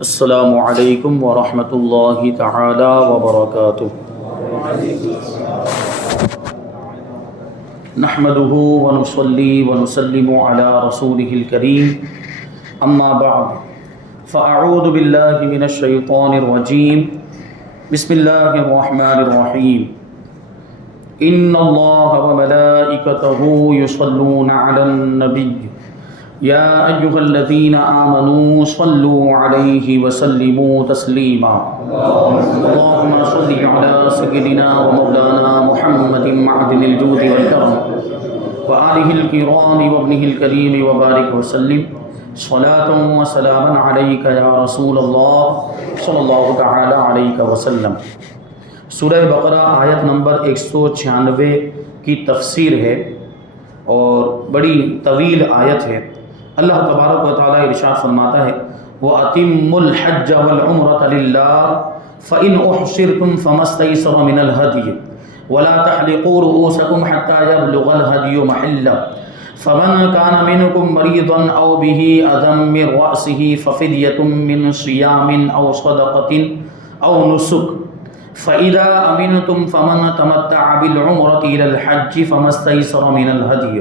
السلام علیکم ورحمۃ اللہ تعالی وبرکاتہ۔ نحمده ونصلي ونسلم على رسوله الكريم اما بعد فاعوذ باللہ من الشیطان الرجیم بسم اللہ الرحمن الرحیم ان اللہ وملائکته یصلون علی النبی یا ایہا الذین آمنوا صلوا علیہ وسلموا تسلیما اللہم صل علی سیدنا ومولانا محمد معدن الجود والکرم وآلہ الکرام وابنہ الکریم وبارک وسلم صلاة وسلاما علیک یا رسول اللہ صلی اللہ تعالی علیہ وسلم۔ سورہ بقرہ آیت نمبر 196 کی تفسیر ہے اور بڑی طویل آیت ہے۔ اللہ تبارک و تعالی ارشاد فرماتا ہے وَأَتِمُّ الْحَجَّ وَالْعُمْرَةَ لِلَّهِ فَإِنْ أُحْصِرْتُمْ فَمَا اسْتَيْسَرَ مِنَ الْهَدْيِ وَلَا تَحْلِقُوا رُؤُوسَكُمْ حَتَّى يَبْلُغَ الْهَدْيُ مَحِلَّهُ فَمَنْ كَانَ مِنكُمْ مَرِيضًا أَوْ بِهِ أَذًى مِّن رَّأْسِهِ فَفِدْيَةٌ مِّن صِيَامٍ أَوْ صَدَقَةٍ أَوْ نُسُكٍ فَإِذَا أَمِنْتُمْ فَمَنْ تَمَتَّعَ بِالْعُمْرَةِ إِلَى الْحَجِّ فَمَا اسْتَيْسَرَ مِنَ الْهَدْيِ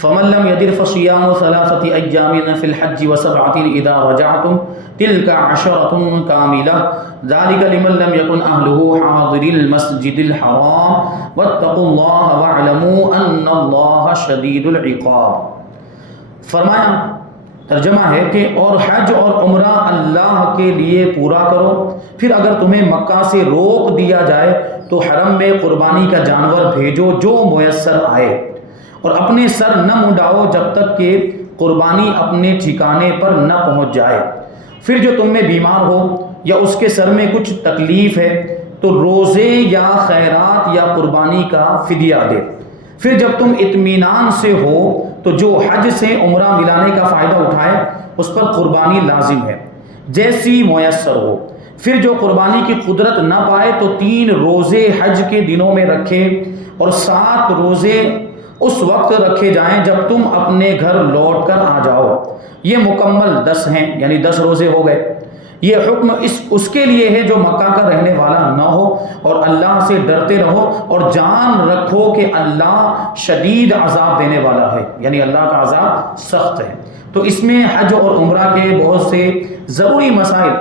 فمن لم يدر فصيام 3 أيام في الحج و7 إذا رجعتم تلك 10 كاملة ذلك لمن لم يكن أهله حاضر المسجد الحرام واتقوا الله واعلموا أن الله شديد العقاب۔ فرمایا ترجمہ ہے کہ اور حج اور عمرہ اللہ کے لیے پورا کرو، پھر اگر تمہیں مکہ سے روک دیا جائے تو حرم میں قربانی کا جانور بھیجو جو میسر آئے، اور اپنے سر نہ منڈاؤ جب تک کہ قربانی اپنے ٹھکانے پر نہ پہنچ جائے۔ پھر جو تم میں بیمار ہو یا اس کے سر میں کچھ تکلیف ہے تو روزے یا خیرات یا قربانی کا فدیہ دے۔ پھر جب تم اطمینان سے ہو تو جو حج سے عمرہ ملانے کا فائدہ اٹھائے اس پر قربانی لازم ہے جیسی میسر ہو۔ پھر جو قربانی کی قدرت نہ پائے تو 3 روزے حج کے دنوں میں رکھے اور 7 روزے اس وقت رکھے جائیں جب تم اپنے گھر لوٹ کر آ جاؤ، یہ مکمل 10 ہیں، یعنی 10 روزے ہو گئے۔ یہ حکم اس کے لیے ہے جو مکہ کا رہنے والا نہ ہو، اور اللہ سے ڈرتے رہو اور جان رکھو کہ اللہ شدید عذاب دینے والا ہے، یعنی اللہ کا عذاب سخت ہے۔ تو اس میں حج اور عمرہ کے بہت سے ضروری مسائل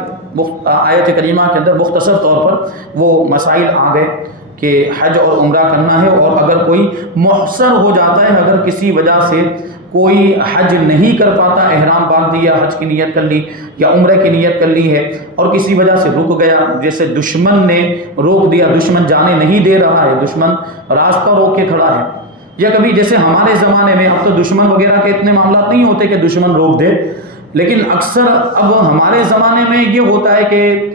آیت کریمہ کے اندر مختصر طور پر وہ مسائل آ گئے کہ حج اور عمرہ کرنا ہے، اور اگر کوئی محصر ہو جاتا ہے، اگر کسی وجہ سے کوئی حج نہیں کر پاتا، احرام باندھ دیا، حج کی نیت کر لی یا عمرہ کی نیت کر لی ہے اور کسی وجہ سے رک گیا، جیسے دشمن نے روک دیا، دشمن جانے نہیں دے رہا ہے، دشمن راستہ روک کے کھڑا ہے، یا کبھی جیسے ہمارے زمانے میں اب تو دشمن وغیرہ کے اتنے معاملات نہیں ہوتے کہ دشمن روک دے، لیکن اکثر اب ہمارے زمانے میں یہ ہوتا ہے کہ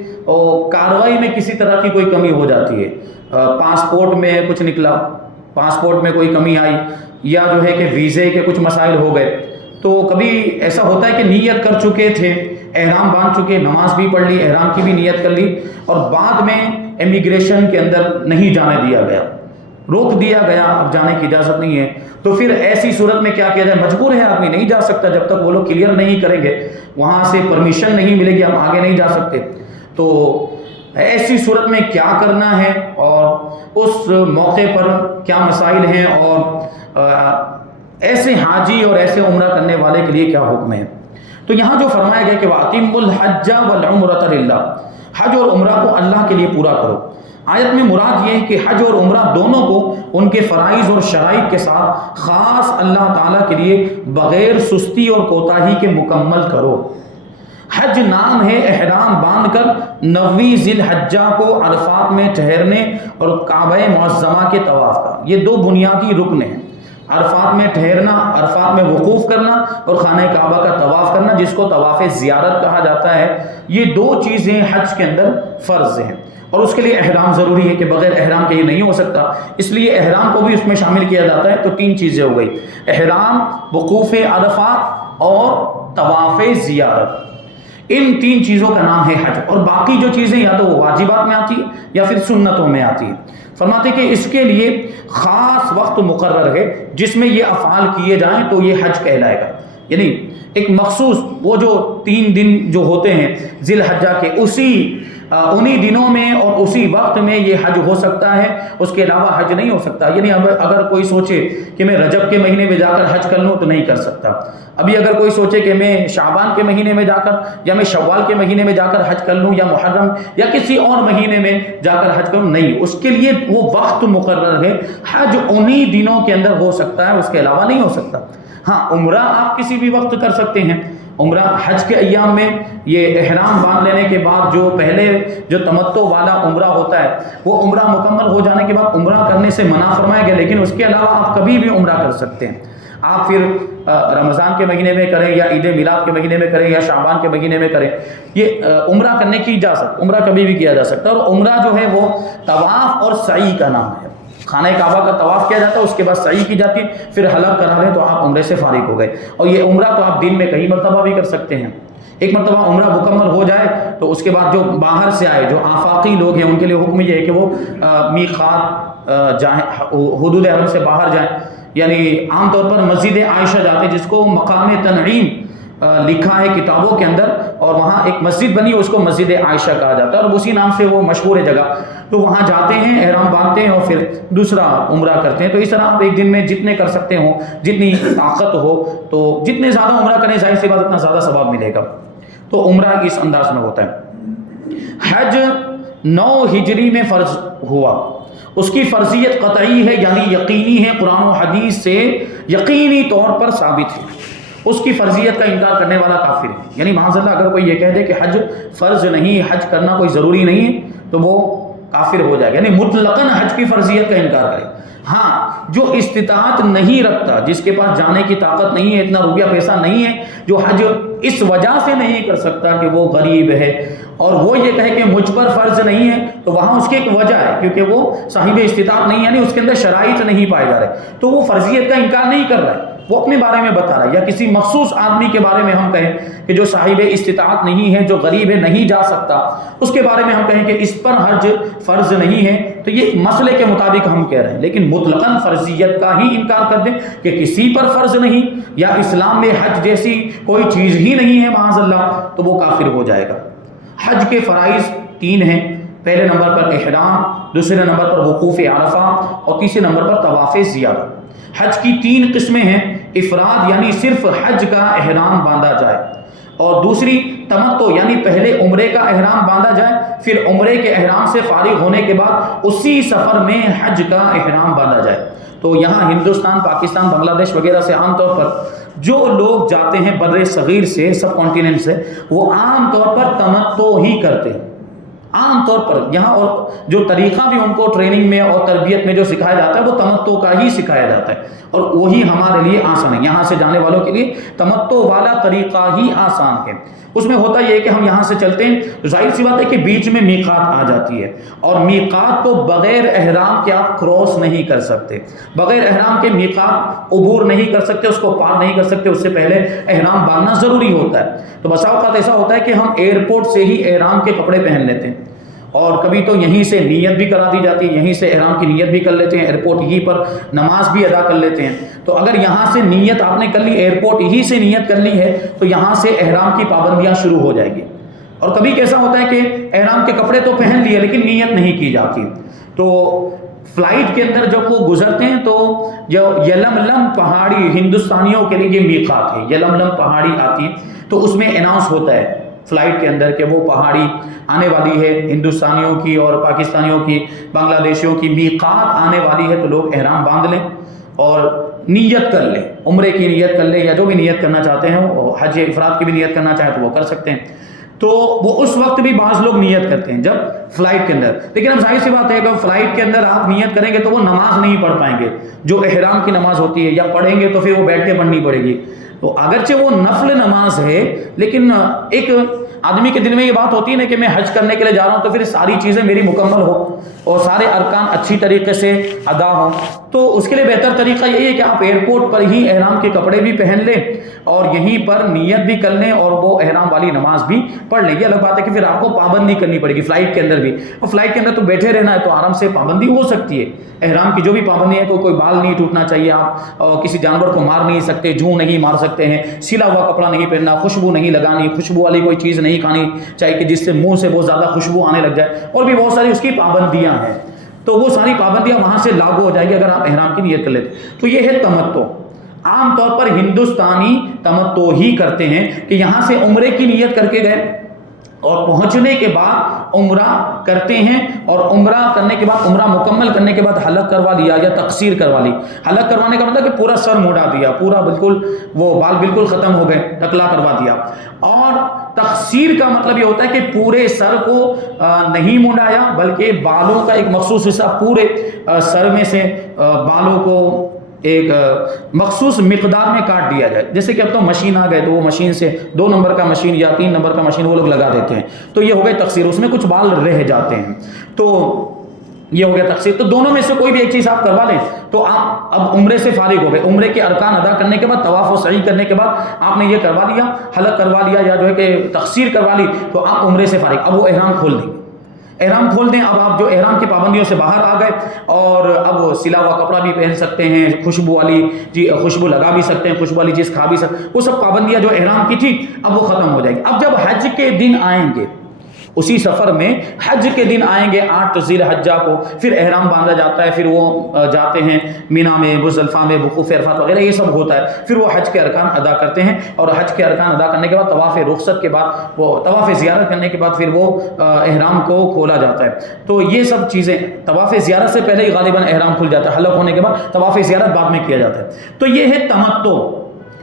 کارروائی میں کسی طرح کی کوئی کمی ہو جاتی ہے، پاسپورٹ میں کچھ نکلا، پاسپورٹ میں کوئی کمی آئی، یا جو ہے کہ ویزے کے کچھ مسائل ہو گئے، تو کبھی ایسا ہوتا ہے کہ نیت کر چکے تھے، احرام باندھ چکے، نماز بھی پڑھ لی، احرام کی بھی نیت کر لی، اور بعد میں امیگریشن کے اندر نہیں جانے دیا گیا، روک دیا گیا، اب جانے کی اجازت نہیں ہے، تو پھر ایسی صورت میں کیا کیا جائے؟ مجبور ہے آدمی، نہیں جا سکتا جب تک وہ لوگ کلیئر نہیں کریں گے، وہاں سے پرمیشن نہیں ملے گی، ہم آگے نہیں جا سکتے۔ تو ایسی صورت میں کیا کرنا ہے اور اس موقع پر کیا مسائل ہیں، اور ایسے حاجی اور ایسے عمرہ کرنے والے کے لیے کیا حکم ہے؟ تو یہاں جو فرمایا گیا کہ وَأَتِمُّ الْحَجَّ وَالْعُمْرَةَ لِلَّهِ، حج اور عمرہ کو اللہ کے لیے پورا کرو۔ آیت میں مراد یہ ہے کہ حج اور عمرہ دونوں کو ان کے فرائض اور شرائط کے ساتھ خاص اللہ تعالیٰ کے لیے بغیر سستی اور کوتاہی کے مکمل کرو۔ حج نام ہے احرام باندھ کر 9 ذی الحجہ کو عرفات میں ٹھہرنے اور کعبہ معظمہ کے طواف کا، یہ 2 بنیادی رکن ہیں، عرفات میں ٹھہرنا، عرفات میں وقوف کرنا، اور خانہ کعبہ کا طواف کرنا جس کو طواف زیارت کہا جاتا ہے۔ یہ 2 چیزیں حج کے اندر فرض ہیں، اور اس کے لیے احرام ضروری ہے کہ بغیر احرام کے یہ نہیں ہو سکتا، اس لیے احرام کو بھی اس میں شامل کیا جاتا ہے۔ تو 3 چیزیں ہو گئی، احرام، وقوف عرفات اور طواف زیارت، ان 3 چیزوں کا نام ہے حج، اور باقی جو چیزیں یا تو واجبات میں آتی ہیں یا پھر سنتوں میں آتی ہیں۔ فرماتے کہ اس کے لیے خاص وقت مقرر ہے جس میں یہ افعال کیے جائیں تو یہ حج کہلائے گا۔ یعنی ایک مخصوص وہ جو 3 دن جو ہوتے ہیں ذی الحجہ کے، انہی دنوں میں اور اسی وقت میں یہ حج ہو سکتا ہے، اس کے علاوہ حج نہیں ہو سکتا۔ یعنی اگر کوئی سوچے کہ میں رجب کے مہینے میں جا کر حج کر لوں تو نہیں کر سکتا۔ ابھی اگر کوئی سوچے کہ میں شعبان کے مہینے میں جا کر یا میں شوال کے مہینے میں جا کر حج کر لوں یا محرم یا کسی اور مہینے میں جا کر حج کروں، نہیں، اس کے لیے وہ وقت مقرر ہے۔ حج انہی دنوں کے اندر ہو سکتا ہے، اس کے علاوہ نہیں ہو سکتا۔ ہاں، عمرہ آپ کسی بھی وقت کر سکتے ہیں۔ عمرہ حج کے ایام میں یہ احرام باندھ لینے کے بعد جو پہلے جو تمتع والا عمرہ ہوتا ہے، وہ عمرہ مکمل ہو جانے کے بعد عمرہ کرنے سے منع فرمایا گیا، لیکن اس کے علاوہ آپ کبھی بھی عمرہ کر سکتے ہیں۔ آپ پھر رمضان کے مہینے میں کریں یا عید میلاد کے مہینے میں کریں یا شعبان کے مہینے میں کریں، یہ عمرہ کرنے کی اجازت، عمرہ کبھی بھی کیا جا سکتا ہے۔ اور عمرہ جو ہے وہ طواف اور سعی کا نام ہے۔ خانہ کعبہ کا طواف کیا جاتا ہے، اس کے بعد سعی کی جاتی ہے، پھر حلق کرا لیں تو آپ عمرے سے فارغ ہو گئے۔ اور یہ عمرہ تو آپ دن میں کئی مرتبہ بھی کر سکتے ہیں۔ ایک مرتبہ عمرہ مکمل ہو جائے تو اس کے بعد جو باہر سے آئے، جو آفاقی لوگ ہیں، ان کے لیے حکم یہ ہے کہ وہ میقات جائیں، حدود حرم سے باہر جائیں۔ یعنی عام طور پر مسجد عائشہ جاتے ہیں، جس کو مقام تنعیم لکھا ہے کتابوں کے اندر، اور وہاں ایک مسجد بنی، اس کو مسجد عائشہ کہا جاتا ہے اور اسی نام سے وہ مشہور ہے جگہ۔ تو وہاں جاتے ہیں، احرام باندھتے ہیں اور پھر دوسرا عمرہ کرتے ہیں۔ تو اس طرح آپ ایک دن میں جتنے کر سکتے ہوں، جتنی طاقت ہو، تو جتنے زیادہ عمرہ کریں، ظاہر سی بات اتنا زیادہ ثواب ملے گا۔ تو عمرہ اس انداز میں ہوتا ہے۔ حج 9 ہجری میں فرض ہوا، اس کی فرضیت قطعی ہے، یعنی یقینی ہے، قرآن و حدیث سے یقینی طور پر ثابت ہے۔ اس کی فرضیت کا انکار کرنے والا کافر ہے۔ یعنی معاذ اللہ اگر کوئی یہ کہہ دے کہ حج فرض نہیں، حج کرنا کوئی ضروری نہیں ہے، تو وہ کافر ہو جائے گا، یعنی مطلقاً حج کی فرضیت کا انکار کرے۔ ہاں، جو استطاعت نہیں رکھتا، جس کے پاس جانے کی طاقت نہیں ہے، اتنا روپیہ پیسہ نہیں ہے، جو حج اس وجہ سے نہیں کر سکتا کہ وہ غریب ہے اور وہ یہ کہے کہ مجھ پر فرض نہیں ہے، تو وہاں اس کی ایک وجہ ہے، کیونکہ وہ صاحب استطاعت نہیں ہے، یعنی اس کے اندر شرائط نہیں پائے جا رہے، تو وہ فرضیت کا انکار نہیں کر رہا ہے، وہ اپنے بارے میں بتا رہا ہے۔ یا کسی مخصوص آدمی کے بارے میں ہم کہیں کہ جو صاحب استطاعت نہیں ہے، جو غریب ہے، نہیں جا سکتا، اس کے بارے میں ہم کہیں کہ اس پر حج فرض نہیں ہے، تو یہ مسئلے کے مطابق ہم کہہ رہے ہیں۔ لیکن مطلقاً فرضیت کا ہی انکار کر دیں کہ کسی پر فرض نہیں، یا اسلام میں حج جیسی کوئی چیز ہی نہیں ہے معاذ اللہ، تو وہ کافر ہو جائے گا۔ حج کے فرائض 3 ہیں۔ پہلے نمبر پر احرام، دوسرے نمبر پر وقوف عرفہ، اور تیسرے نمبر پر طواف زیارہ۔ حج کی 3 قسمیں ہیں۔ افراد یعنی صرف حج کا احرام باندھا جائے، اور دوسری تمتع یعنی پہلے عمرے کا احرام باندھا جائے، پھر عمرے کے احرام سے فارغ ہونے کے بعد اسی سفر میں حج کا احرام باندھا جائے۔ تو یہاں ہندوستان، پاکستان، بنگلہ دیش وغیرہ سے عام طور پر جو لوگ جاتے ہیں بر صغیر سے، سب کانٹیننٹ سے، وہ عام طور پر تمتع ہی کرتے ہیں عام طور پر یہاں، اور جو طریقہ بھی ان کو ٹریننگ میں اور تربیت میں جو سکھایا جاتا ہے وہ تمتع کا ہی سکھایا جاتا ہے، اور وہی ہمارے لیے آسان ہے۔ یہاں سے جانے والوں کے لیے تمتع والا طریقہ ہی آسان ہے۔ اس میں ہوتا یہ ہے کہ ہم یہاں سے چلتے ہیں، ظاہر سی بات ہے کہ بیچ میں میقات آ جاتی ہے، اور میقات کو بغیر احرام کے آپ کراس نہیں کر سکتے، بغیر احرام کے میقات عبور نہیں کر سکتے، اس کو پار نہیں کر سکتے، اس سے پہلے احرام باندھنا ضروری ہوتا ہے۔ تو بسا اوقات ایسا ہوتا ہے کہ ہم ایئرپورٹ سے ہی احرام کے کپڑے پہن لیتے ہیں، اور کبھی تو یہیں سے نیت بھی کرا دی جاتی ہے، یہیں سے احرام کی نیت بھی کر لیتے ہیں، ایئرپورٹ ہی پر نماز بھی ادا کر لیتے ہیں۔ تو اگر یہاں سے نیت آپ نے کر لی، ایئرپورٹ ہی سے نیت کر لی ہے، تو یہاں سے احرام کی پابندیاں شروع ہو جائیں گی۔ اور کبھی کیسا ہوتا ہے کہ احرام کے کپڑے تو پہن لیے لیکن نیت نہیں کی جاتی، تو فلائٹ کے اندر جب وہ گزرتے ہیں تو جو یلملم پہاڑی ہندوستانیوں کے لیے یہ میقات ہے، یلملم پہاڑی آتی ہے، تو اس میں اناؤنس ہوتا ہے فلائٹ کے اندر کہ وہ پہاڑی آنے والی ہے، ہندوستانیوں کی اور پاکستانیوں کی، بنگلہ دیشیوں کی میقات آنے والی ہے، تو لوگ احرام باندھ لیں اور نیت کر لیں، عمرے کی نیت کر لیں، یا جو بھی نیت کرنا چاہتے ہیں، حج افراد کی بھی نیت کرنا چاہیں تو وہ کر سکتے ہیں۔ تو وہ اس وقت بھی بعض لوگ نیت کرتے ہیں جب فلائٹ کے اندر، لیکن اب ظاہر سی بات ہے کہ فلائٹ کے اندر آپ نیت کریں گے تو وہ نماز نہیں پڑھ پائیں گے جو احرام کی نماز ہوتی ہے، یا پڑھیں گے تو پھر وہ بیٹھ کے پڑھنی پڑے گی۔ تو اگرچہ وہ نفل نماز ہے، لیکن ایک آدمی کے دل میں یہ بات ہوتی ہے نا کہ میں حج کرنے کے لیے جا رہا ہوں، تو پھر ساری چیزیں میری مکمل ہو اور سارے ارکان اچھی طریقے سے ادا ہوں۔ تو اس کے لیے بہتر طریقہ یہی ہے کہ آپ ایئرپورٹ پر ہی احرام کے کپڑے بھی پہن لیں اور یہیں پر نیت بھی کر لیں اور وہ احرام والی نماز بھی پڑھ لیں. یہ الگ بات ہے کہ پھر آپ کو پابندی کرنی پڑے گی فلائٹ کے اندر بھی, اور فلائٹ کے اندر تو بیٹھے رہنا ہے تو آرام سے پابندی ہو سکتی ہے. احرام کی جو بھی پابندی ہے, کوئی بال نہیں ٹوٹنا چاہیے, آپ کسی جانور کو مار نہیں سکتے, جوں نہیں مار سکتے ہیں, سلا ہوا کپڑا نہیں پہننا, خوشبو نہیں لگانی, خوشبو والی کوئی چیز نہیں کھانی چاہیے کہ جس سے منہ سے بہت زیادہ خوشبو آنے لگ جائے, اور بھی بہت ساری اس کی پابندیاں ہیں. تو وہ ساری پابندیاں وہاں سے لاگو ہو جائے گی اگر آپ احرام کی نیت کر لیتے. تو یہ ہے تمتع. عام طور پر ہندوستانی تمتع ہی کرتے ہیں کہ یہاں سے عمرے کی نیت کر کے گئے اور پہنچنے کے بعد عمرہ کرتے ہیں, اور عمرہ کرنے کے بعد, عمرہ مکمل کرنے کے بعد حلق کروا لیا یا تقصیر کروا لی. حلق کروانے کا مطلب کہ پورا سر مڑا دیا, پورا بالکل وہ بال بالکل ختم ہو گئے, ٹکلا کروا دیا. اور تقصیر کا مطلب یہ ہوتا ہے کہ پورے سر کو نہیں مڑایا بلکہ بالوں کا ایک مخصوص حصہ پورے سر میں سے بالوں کو ایک مخصوص مقدار میں کاٹ دیا جائے. جیسے کہ اب تو مشین آ گئے تو وہ مشین سے 2 نمبر کا مشین یا 3 نمبر کا مشین وہ لوگ لگا دیتے ہیں, تو یہ ہو گئے تقصیر, اس میں کچھ بال رہ جاتے ہیں, تو یہ ہو گیا تقصیر. تو دونوں میں سے کوئی بھی ایک چیز آپ کروا لیں تو آپ اب عمرے سے فارغ ہو گئے. عمرے کے ارکان ادا کرنے کے بعد, طواف و سعی کرنے کے بعد آپ نے یہ کروا لیا, حلق کروا لیا یا جو ہے کہ تقصیر کروا لی, تو آپ عمرے سے فارغ. اب وہ احرام کھول دیں, احرام کھول دیں. اب آپ جو احرام کی پابندیوں سے باہر آ گئے اور اب سلا ہوا کپڑا بھی پہن سکتے ہیں, خوشبو والی خوشبو لگا بھی سکتے ہیں, خوشبو والی چیز کھا بھی سکتے ہیں. وہ سب پابندیاں جو احرام کی تھی اب وہ ختم ہو جائے گی. اب جب حج کے دن آئیں گے, اسی سفر میں حج کے دن آئیں گے 8 ذی الحجہ کو, پھر احرام باندھا جاتا ہے, پھر وہ جاتے ہیں مینا میں, مزدلفہ میں, وقوف عرفات وغیرہ یہ سب ہوتا ہے. پھر وہ حج کے ارکان ادا کرتے ہیں, اور حج کے ارکان ادا کرنے کے بعد طواف رخصت کے بعد, وہ طواف زیارت کرنے کے بعد پھر وہ احرام کو کھولا جاتا ہے. تو یہ سب چیزیں طواف زیارت سے پہلے ہی غالباً احرام کھل جاتا ہے, حلق ہونے کے بعد طواف زیارت بعد میں کیا جاتا ہے. تو یہ ہے تمتع.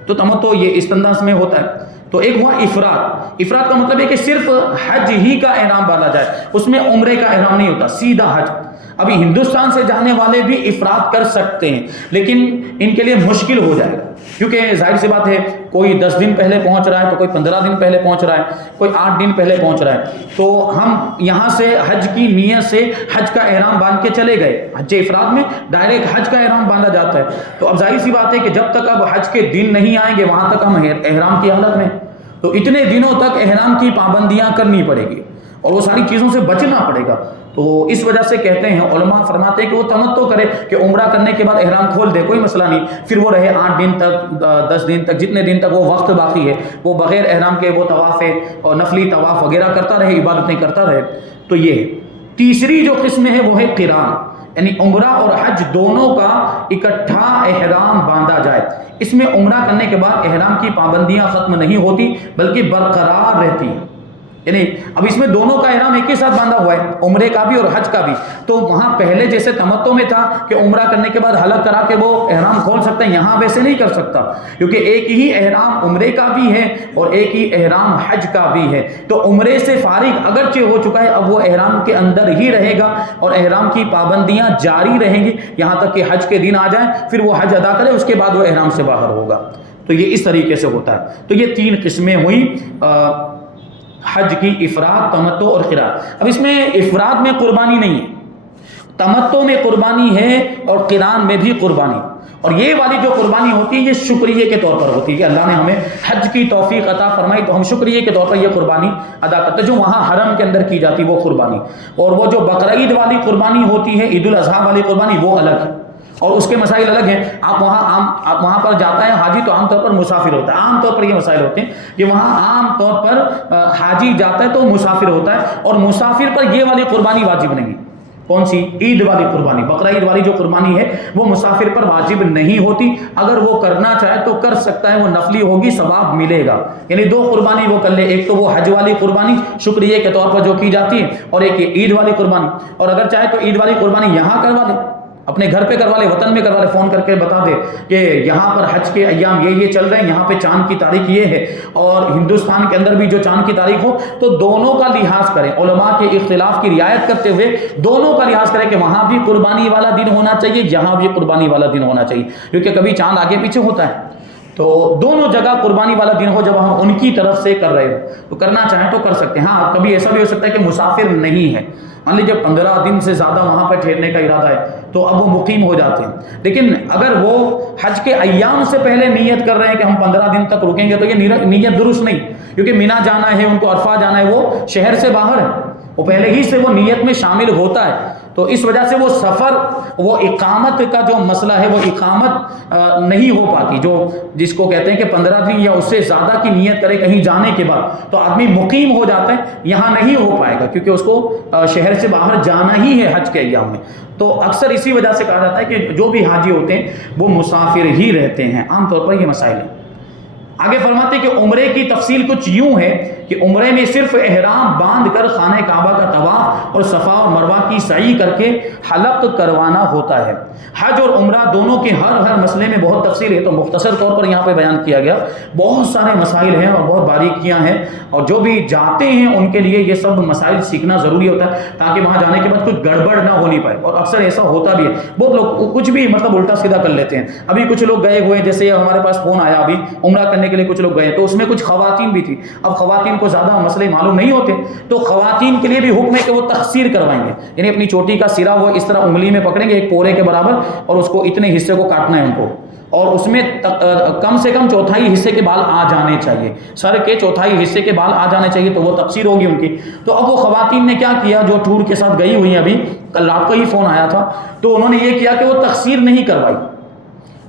تو تمتع یہ اس انداز میں ہوتا ہے. تو ایک ہوا افراد. افراد کا مطلب ہے کہ صرف حج ہی کا احرام باندھا جائے, اس میں عمرے کا احرام نہیں ہوتا, سیدھا حج. ابھی ہندوستان سے جانے والے بھی افراد کر سکتے ہیں لیکن ان کے لیے مشکل ہو جائے گا, کیونکہ ظاہر سی بات ہے کوئی 10 دن پہلے پہنچ رہا ہے, تو کوئی 15 دن پہلے پہنچ رہا ہے, کوئی 8 دن پہلے پہنچ رہا ہے. تو ہم یہاں سے حج کی نیت سے حج کا احرام باندھ کے چلے گئے, حج افراد میں ڈائریکٹ حج کا احرام باندھا جاتا ہے. تو اب ظاہر سی بات ہے کہ جب تک اب حج کے دن نہیں آئیں گے وہاں تک ہم احرام کی حالت میں, تو اتنے دنوں تک احرام کی پابندیاں کرنی پڑے گی اور وہ ساری چیزوں سے بچنا پڑے گا. تو اس وجہ سے کہتے ہیں علماء فرماتے ہیں کہ وہ تمتع کرے کہ عمرہ کرنے کے بعد احرام کھول دے, کوئی مسئلہ نہیں, پھر وہ رہے 8 دن تک, 10 دن تک, جتنے دن تک وہ وقت باقی ہے وہ بغیر احرام کے وہ طواف اور نفلی طواف وغیرہ کرتا رہے, عبادتیں کرتا رہے. تو یہ تیسری جو قسم ہے وہ ہے قران, یعنی عمرہ اور حج دونوں کا اکٹھا احرام باندھا جائے. اس میں عمرہ کرنے کے بعد احرام کی پابندیاں ختم نہیں ہوتی بلکہ برقرار رہتی ہیں. یعنی اب اس میں دونوں کا احرام ایک ہی ساتھ باندھا ہوا ہے, عمرے کا بھی اور حج کا بھی. تو وہاں پہلے جیسے تمتع میں تھا کہ عمرہ کرنے کے بعد حلق کرا کے وہ احرام کھول سکتے ہیں, یہاں ویسے نہیں کر سکتا, کیونکہ ایک ہی احرام عمرے کا بھی ہے اور ایک ہی احرام حج کا بھی ہے. تو عمرے سے فارغ اگرچہ ہو چکا ہے, اب وہ احرام کے اندر ہی رہے گا اور احرام کی پابندیاں جاری رہیں گی یہاں تک کہ حج کے دن آ جائیں, پھر وہ حج ادا کرے, اس کے بعد وہ احرام سے باہر ہوگا. تو یہ اس طریقے سے ہوتا ہے. تو یہ 3 قسمیں ہوئی حج کی, افراد, تمتع اور قران. اب اس میں افراد میں قربانی نہیں ہے, تمتع میں قربانی ہے اور قران میں بھی قربانی. اور یہ والی جو قربانی ہوتی ہے یہ شکریہ کے طور پر ہوتی ہے کہ اللہ نے ہمیں حج کی توفیق عطا فرمائی تو ہم شکریہ کے طور پر یہ قربانی ادا کرتے ہیں, جو وہاں حرم کے اندر کی جاتی وہ قربانی. اور وہ جو بقرعید والی قربانی ہوتی ہے, عید الاضحیٰ والی قربانی, وہ الگ ہے اور اس کے مسائل الگ ہیں. آپ وہاں پر جاتا ہے حاجی تو عام طور پر مسافر ہوتا ہے, عام طور پر یہ مسائل ہوتے ہیں کہ وہاں عام طور پر حاجی جاتا ہے تو مسافر ہوتا ہے, اور مسافر پر یہ والی قربانی واجب نہیں. کون سی؟ عید والی قربانی, بقرعید والی جو قربانی ہے وہ مسافر پر واجب نہیں ہوتی. اگر وہ کرنا چاہے تو کر سکتا ہے, وہ نفلی ہوگی, ثواب ملے گا. یعنی 2 قربانی وہ کر لے, ایک تو وہ حج والی قربانی شکریہ کے طور پر جو کی جاتی ہے, اور ایک عید والی قربانی. اور اگر چاہے تو عید والی قربانی یہاں کروا لے, اپنے گھر پہ کروا لے, وطن میں کروا لے, فون کر کے بتا دے کہ یہاں پر حج کے ایام یہ چل رہے ہیں, یہاں پہ چاند کی تاریخ یہ ہے, اور ہندوستان کے اندر بھی جو چاند کی تاریخ ہو, تو دونوں کا لحاظ کریں, علماء کے اختلاف کی رعایت کرتے ہوئے دونوں کا لحاظ کریں کہ وہاں بھی قربانی والا دن ہونا چاہیے, یہاں بھی قربانی والا دن ہونا چاہیے, کیونکہ کبھی چاند آگے پیچھے ہوتا ہے. تو دونوں جگہ قربانی والا دن ہو جب ہم ان کی طرف سے کر رہے ہو تو کرنا چاہیں تو کر سکتے ہیں. ہاں کبھی ایسا بھی ہو سکتا ہے کہ مسافر نہیں ہے, مان لیجیے 15 دن سے زیادہ وہاں پہ ٹھہرنے کا ارادہ ہے تو اب وہ مقیم ہو جاتے ہیں. لیکن اگر وہ حج کے ایام سے پہلے نیت کر رہے ہیں کہ ہم 15 دن تک رکیں گے تو یہ نیت درست نہیں, کیونکہ مینا جانا ہے, ان کو عرفہ جانا ہے, وہ شہر سے باہر ہے, وہ پہلے ہی سے وہ نیت میں شامل ہوتا ہے. تو اس وجہ سے وہ سفر, وہ اقامت کا جو مسئلہ ہے وہ اقامت نہیں ہو پاتی, جو جس کو کہتے ہیں کہ 15 دن یا اس سے زیادہ کی نیت کرے کہیں جانے کے بعد تو آدمی مقیم ہو جاتا ہے, یہاں نہیں ہو پائے گا کیونکہ اس کو شہر سے باہر جانا ہی ہے حج کے ایام میں. تو اکثر اسی وجہ سے کہا جاتا ہے کہ جو بھی حاجی ہوتے ہیں وہ مسافر ہی رہتے ہیں, عام طور پر یہ مسائل ہیں. آگے فرماتے ہیں کہ عمرے کی تفصیل کچھ یوں ہے کہ عمرے میں صرف احرام باندھ کر خانہ کعبہ کا طواف اور صفا اور مروہ کی سعی کر کے حلق کروانا ہوتا ہے. حج اور عمرہ دونوں کے ہر مسئلے میں بہت تفصیل ہے, تو مختصر طور پر یہاں پہ بیان کیا گیا. بہت سارے مسائل ہیں اور بہت باریکیاں ہیں, اور جو بھی جاتے ہیں ان کے لیے یہ سب مسائل سیکھنا ضروری ہوتا ہے تاکہ وہاں جانے کے بعد کچھ گڑبڑ نہ ہونی پائے. اور اکثر ایسا ہوتا بھی ہے, بہت لوگ کچھ بھی مطلب الٹا سیدھا کر لیتے ہیں. ابھی کچھ لوگ گئے ہوئے, جیسے ہمارے پاس فون آیا ابھی عمرہ کرنے کے لیے کچھ لوگ گئے, تو اس میں کچھ خواتین بھی تھی. اب خواتین کو زیادہ مسئلے معلوم نہیں ہوتے, تو خواتین کے لیے بھی حکم ہے کہ وہ تقصیر کروائیں گے, یعنی اپنی چوٹی کا سرا وہ اس طرح انگلی میں پکڑیں گے ایک پورے کے برابر, اور اس کو اتنے حصے کو کاٹنا ہے ان کو, اور اس میں کم سے کم چوتھائی حصے کے بال آ جانے چاہیے, سر کے چوتھائی حصے کے بال آ جانے چاہیے, تو وہ تقصیر ہوگی ان کی. تو اب وہ خواتین نے کیا کیا جو ٹور کے ساتھ گئی ہوئی ہیں, ابھی کل رات کو ہی فون آیا تھا, تو انہوں نے یہ کیا کہ وہ تقصیر نہیں کروائی,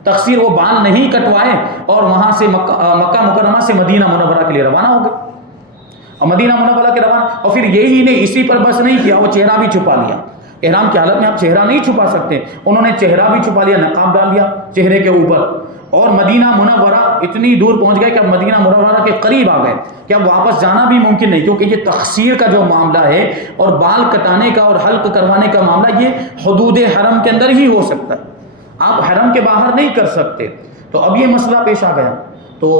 تقصیر وہ بال نہیں کٹوائے, اور وہاں سے مکہ مکرمہ سے مدینہ منورہ کے لیے روانہ ہو گئے, اور مدینہ منورہ کے روانہ. اور پھر یہی نے اسی پر بس نہیں کیا, وہ چہرہ بھی چھپا لیا. احرام کی حالت میں آپ چہرہ نہیں چھپا سکتے, انہوں نے چہرہ بھی چھپا لیا, نقاب ڈال دیا چہرے کے اوپر, اور مدینہ منورہ اتنی دور پہنچ گئے کہ اب مدینہ منورہ کے قریب آ گئے کہ اب واپس جانا بھی ممکن نہیں, کیونکہ یہ تقصیر کا جو معاملہ ہے اور بال کٹانے کا اور حلق کروانے کا معاملہ یہ حدود حرم کے اندر ہی ہو سکتا ہے, آپ حرم کے باہر نہیں کر سکتے. تو اب یہ مسئلہ پیش آ گیا, تو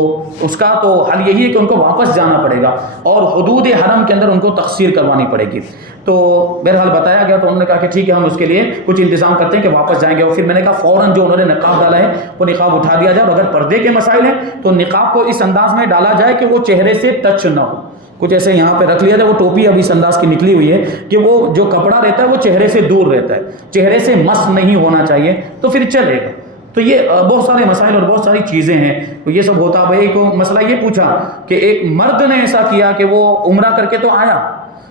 اس کا تو حل یہی ہے کہ ان کو واپس جانا پڑے گا اور حدود حرم کے اندر ان کو تقصیر کروانی پڑے گی. تو بہرحال بتایا گیا, تو انہوں نے کہا کہ ٹھیک ہے ہم اس کے لیے کچھ انتظام کرتے ہیں کہ واپس جائیں گے. اور پھر میں نے کہا فوراً جو انہوں نے نقاب ڈالا ہے وہ نقاب اٹھا دیا جائے, اور اگر پردے کے مسائل ہیں تو نقاب کو اس انداز میں ڈالا جائے کہ وہ چہرے سے ٹچ نہ ہو, کچھ ایسے یہاں پہ رکھ لیا جائے. وہ ٹوپی ابھی اس انداز کی نکلی ہوئی ہے کہ وہ جو کپڑا رہتا ہے وہ چہرے سے دور رہتا ہے, چہرے سے مس نہیں ہونا چاہیے, تو پھر چلے گا. تو یہ بہت سارے مسائل اور بہت ساری چیزیں ہیں, تو یہ سب ہوتا. بھائی ایک مسئلہ یہ پوچھا کہ ایک مرد نے ایسا کیا کہ وہ عمرہ کر کے تو آیا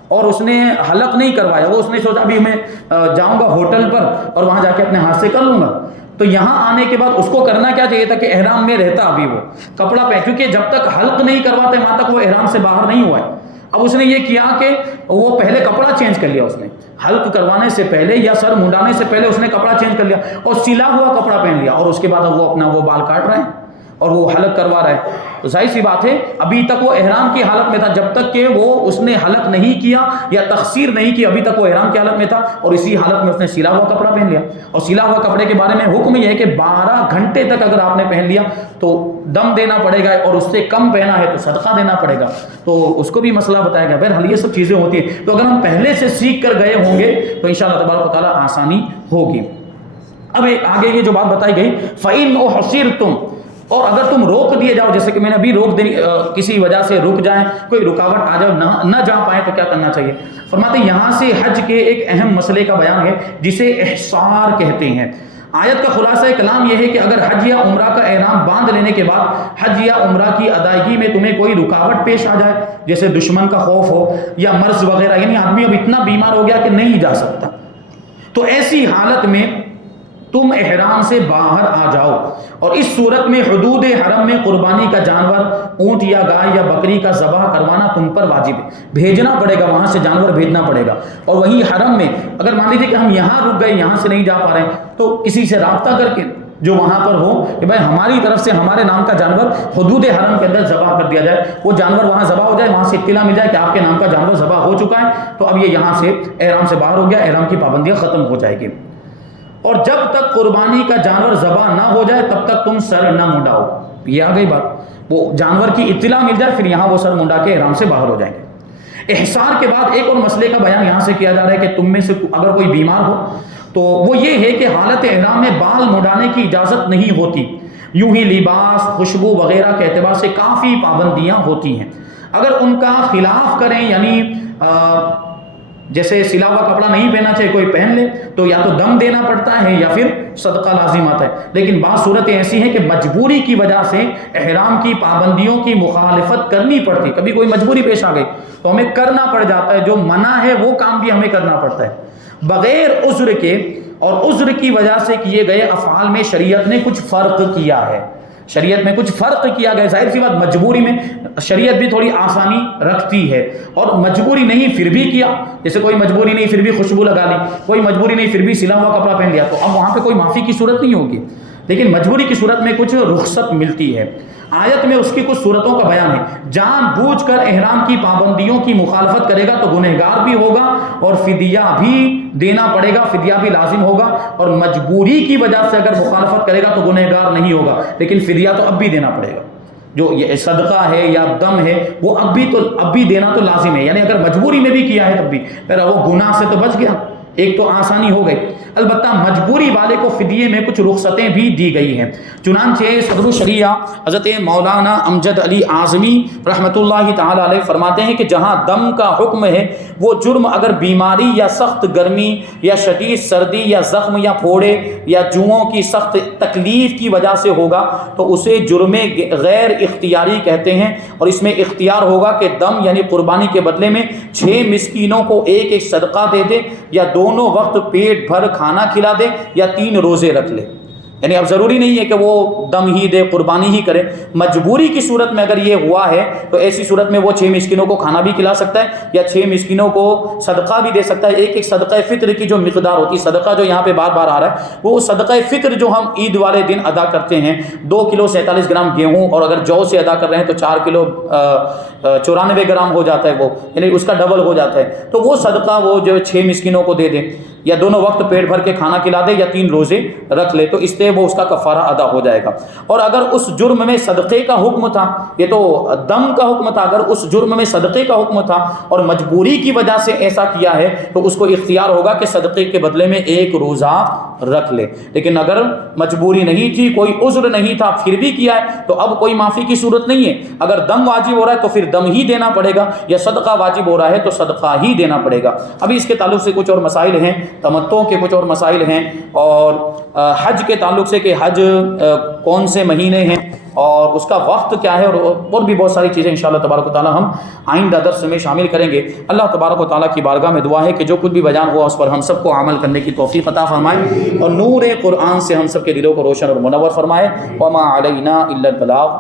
اور اس نے حلق نہیں کروایا, وہ اس نے سوچا ابھی میں جاؤں گا ہوٹل پر اور وہاں جا کے اپنے ہاتھ سے کر لوں گا. تو یہاں آنے کے بعد اس کو کرنا کیا چاہیے تھا کہ احرام میں رہتا ابھی وہ کپڑا پہن, کیونکہ جب تک حلق نہیں کرواتے وہاں تک وہ احرام سے باہر نہیں ہوا ہے. اب اس نے یہ کیا کہ وہ پہلے کپڑا چینج کر لیا, اس نے حلق کروانے سے پہلے یا سر منڈانے سے پہلے اس نے کپڑا چینج کر لیا اور سلا ہوا کپڑا پہن لیا, اور اس کے بعد اب وہ اپنا وہ بال کاٹ رہے ہیں اور وہ حلق کروا رہا ہے. تو ظاہر سی بات ہے ابھی تک وہ احرام کی حالت میں تھا, جب تک کہ وہ اس نے حلق نہیں کیا یا تقصیر نہیں کی, ابھی تک وہ احرام کی حالت میں تھا, اور اسی حالت میں اس نے سلا ہوا کپڑا پہن لیا. اور سلا ہوا کپڑے کے بارے میں حکم یہ ہے کہ 12 گھنٹے تک اگر آپ نے پہن لیا تو دم دینا پڑے گا, اور اس سے کم پہنا ہے تو صدقہ دینا پڑے گا. تو اس کو بھی مسئلہ بتایا گیا. بہرحال یہ سب چیزیں ہوتی ہیں, تو اگر ہم پہلے سے سیکھ کر گئے ہوں گے تو انشاءاللہ تبارک و تعالیٰ آسانی ہوگی. اب آگے یہ جو بات بتائی گئی فَإِنْ أُحْصِرْتُمْ, اور اگر تم روک دیے جاؤ, جیسے کہ میں نے ابھی روک دینی, کسی وجہ سے رک جائیں, کوئی رکاوٹ آ جائے, نہ جا پائیں, تو کیا کرنا چاہیے. فرماتے ہیں یہاں سے حج کے ایک اہم مسئلے کا بیان ہے جسے احصار کہتے ہیں. آیت کا خلاصہ کلام یہ ہے کہ اگر حج یا عمرہ کا احرام باندھ لینے کے بعد حج یا عمرہ کی ادائیگی میں تمہیں کوئی رکاوٹ پیش آ جائے, جیسے دشمن کا خوف ہو یا مرض وغیرہ, یعنی آدمی اب اتنا بیمار ہو گیا کہ نہیں جا سکتا, تو ایسی حالت میں تم احرام سے باہر آ جاؤ, اور اس صورت میں حدود حرم میں قربانی کا جانور اونٹ یا گائے یا بکری کا ذبح کروانا تم پر واجب ہے. بھیجنا پڑے گا, وہاں سے جانور بھیجنا پڑے گا. اور وہیں حرم میں اگر مان لیجیے کہ ہم یہاں رک گئے, یہاں سے نہیں جا پا رہے ہیں, تو کسی سے رابطہ کر کے جو وہاں پر ہو کہ بھائی ہماری طرف سے ہمارے نام کا جانور حدود حرم کے اندر ذبح کر دیا جائے, وہ جانور وہاں ذبح ہو جائے, وہاں سے اطلاع مل جائے کہ آپ کے نام کا جانور ذبح ہو چکا ہے, تو اب یہ یہاں سے احرام سے باہر ہو گیا, احرام کی پابندیاں ختم ہو جائے گی. اور جب تک قربانی کا جانور ذبح نہ ہو جائے تب تک تم سر نہ منڈاؤ. یہ آ گئی بات, وہ جانور کی اطلاع مل جائے پھر یہاں وہ سر منڈا کے احرام سے باہر ہو جائیں گے. احصار کے بعد ایک اور مسئلے کا بیان یہاں سے کیا جا رہا ہے کہ تم میں سے اگر کوئی بیمار ہو تو وہ یہ ہے کہ حالت احرام میں بال منڈانے کی اجازت نہیں ہوتی, یوں ہی لباس، خوشبو وغیرہ کے اعتبار سے کافی پابندیاں ہوتی ہیں. اگر ان کا خلاف کریں، یعنی جیسے سلا ہوا کپڑا نہیں پہننا چاہیے، کوئی پہن لے تو یا تو دم دینا پڑتا ہے یا پھر صدقہ لازم آتا ہے. لیکن بعض صورتیں ایسی ہیں کہ مجبوری کی وجہ سے احرام کی پابندیوں کی مخالفت کرنی پڑتی. کبھی کوئی مجبوری پیش آ گئی تو ہمیں کرنا پڑ جاتا ہے، جو منع ہے وہ کام بھی ہمیں کرنا پڑتا ہے بغیر عذر کے. اور عذر کی وجہ سے کیے گئے افعال میں شریعت نے کچھ فرق کیا ہے. شریعت میں کچھ فرق کیا گیا. ظاہر سی بات مجبوری میں شریعت بھی تھوڑی آسانی رکھتی ہے، اور مجبوری نہیں پھر بھی کیا، جیسے کوئی مجبوری نہیں پھر بھی خوشبو لگا لی، کوئی مجبوری نہیں پھر بھی سلا ہوا کپڑا پہن لیا، تو اب وہاں پہ کوئی معافی کی صورت نہیں ہوگی. لیکن مجبوری کی صورت میں کچھ رخصت ملتی ہے. آیت میں اس کی کچھ صورتوں کا بیان ہے. جان بوجھ کر احرام کی پابندیوں کی مخالفت کرے گا تو گنہگار بھی ہوگا اور فدیہ بھی دینا پڑے گا، فدیہ بھی لازم ہوگا. اور مجبوری کی وجہ سے اگر مخالفت کرے گا تو گنہگار نہیں ہوگا، لیکن فدیہ تو اب بھی دینا پڑے گا. جو یہ صدقہ ہے یا دم ہے وہ اب بھی دینا تو لازم ہے. یعنی اگر مجبوری میں بھی کیا ہے تب بھی پھر وہ گناہ سے تو بچ گیا، ایک تو آسانی ہو گئی. البتہ مجبوری والے کو فدیے میں کچھ رخصتیں بھی دی گئی ہیں. چنانچہ صدر الشریعہ حضرت مولانا امجد علی اعظمی رحمۃ اللہ تعالی علیہ فرماتے ہیں کہ جہاں دم کا حکم ہے وہ جرم اگر بیماری یا سخت گرمی یا شدید سردی یا زخم یا پھوڑے یا جوؤں کی سخت تکلیف کی وجہ سے ہوگا تو اسے جرم غیر اختیاری کہتے ہیں. اور اس میں اختیار ہوگا کہ دم یعنی قربانی کے بدلے میں 6 مسکینوں کو ایک صدقہ دے دے، یا دونوں وقت پیٹ بھر کھانا کھلا دے، یا 3 روزے رکھ لے. یعنی اب ضروری نہیں ہے کہ وہ دم ہی دے، قربانی ہی کرے. مجبوری کی صورت میں اگر یہ ہوا ہے تو ایسی صورت میں وہ 6 مسکینوں کو کھانا بھی کھلا سکتا ہے یا 6 مسکینوں کو صدقہ بھی دے سکتا ہے. ایک صدقہ فطر کی جو مقدار ہوتی ہے، صدقہ جو یہاں پہ بار بار آ رہا ہے وہ صدقہ فطر جو ہم عید والے دن ادا کرتے ہیں. 2 کلو 47 گرام گیہوں، اور اگر جو سے ادا کر رہے ہیں تو 4 کلو 94 گرام ہو جاتا ہے، وہ یعنی اس کا ڈبل ہو جاتا ہے. تو وہ صدقہ وہ جو 6 مسکینوں کو دے دے، یا دونوں وقت پیٹ بھر کے کھانا کھلا دے، یا 3 روزے رکھ لے، تو اس سے وہ اس کا کفارہ ادا ہو جائے گا. اور اگر اس جرم میں صدقے کا حکم تھا، یہ تو دم کا حکم تھا، اگر اس جرم میں صدقے کا حکم تھا اور مجبوری کی وجہ سے ایسا کیا ہے تو اس کو اختیار ہوگا کہ صدقے کے بدلے میں 1 روزہ رکھ لے. لیکن اگر مجبوری نہیں تھی، کوئی عذر نہیں تھا، پھر بھی کیا ہے تو اب کوئی معافی کی صورت نہیں ہے. اگر دم واجب ہو رہا ہے تو پھر دم ہی دینا پڑے گا، یا صدقہ واجب ہو رہا ہے تو صدقہ ہی دینا پڑے گا. ابھی اس کے تعلق سے کچھ اور مسائل ہیں، تمتع کے کچھ اور مسائل ہیں، اور حج کے تعلق سے کہ حج کون سے مہینے ہیں اور اس کا وقت کیا ہے، اور بھی بہت ساری چیزیں انشاءاللہ تبارک و تعالی ہم آئندہ درس میں شامل کریں گے. اللہ تبارک و تعالی کی بارگاہ میں دعا ہے کہ جو کچھ بھی بیان ہوا اس پر ہم سب کو عمل کرنے کی توفیق عطا فرمائے، اور نور قرآن سے ہم سب کے دلوں کو روشن اور منور فرمائے. وما علینا الا البلاغ.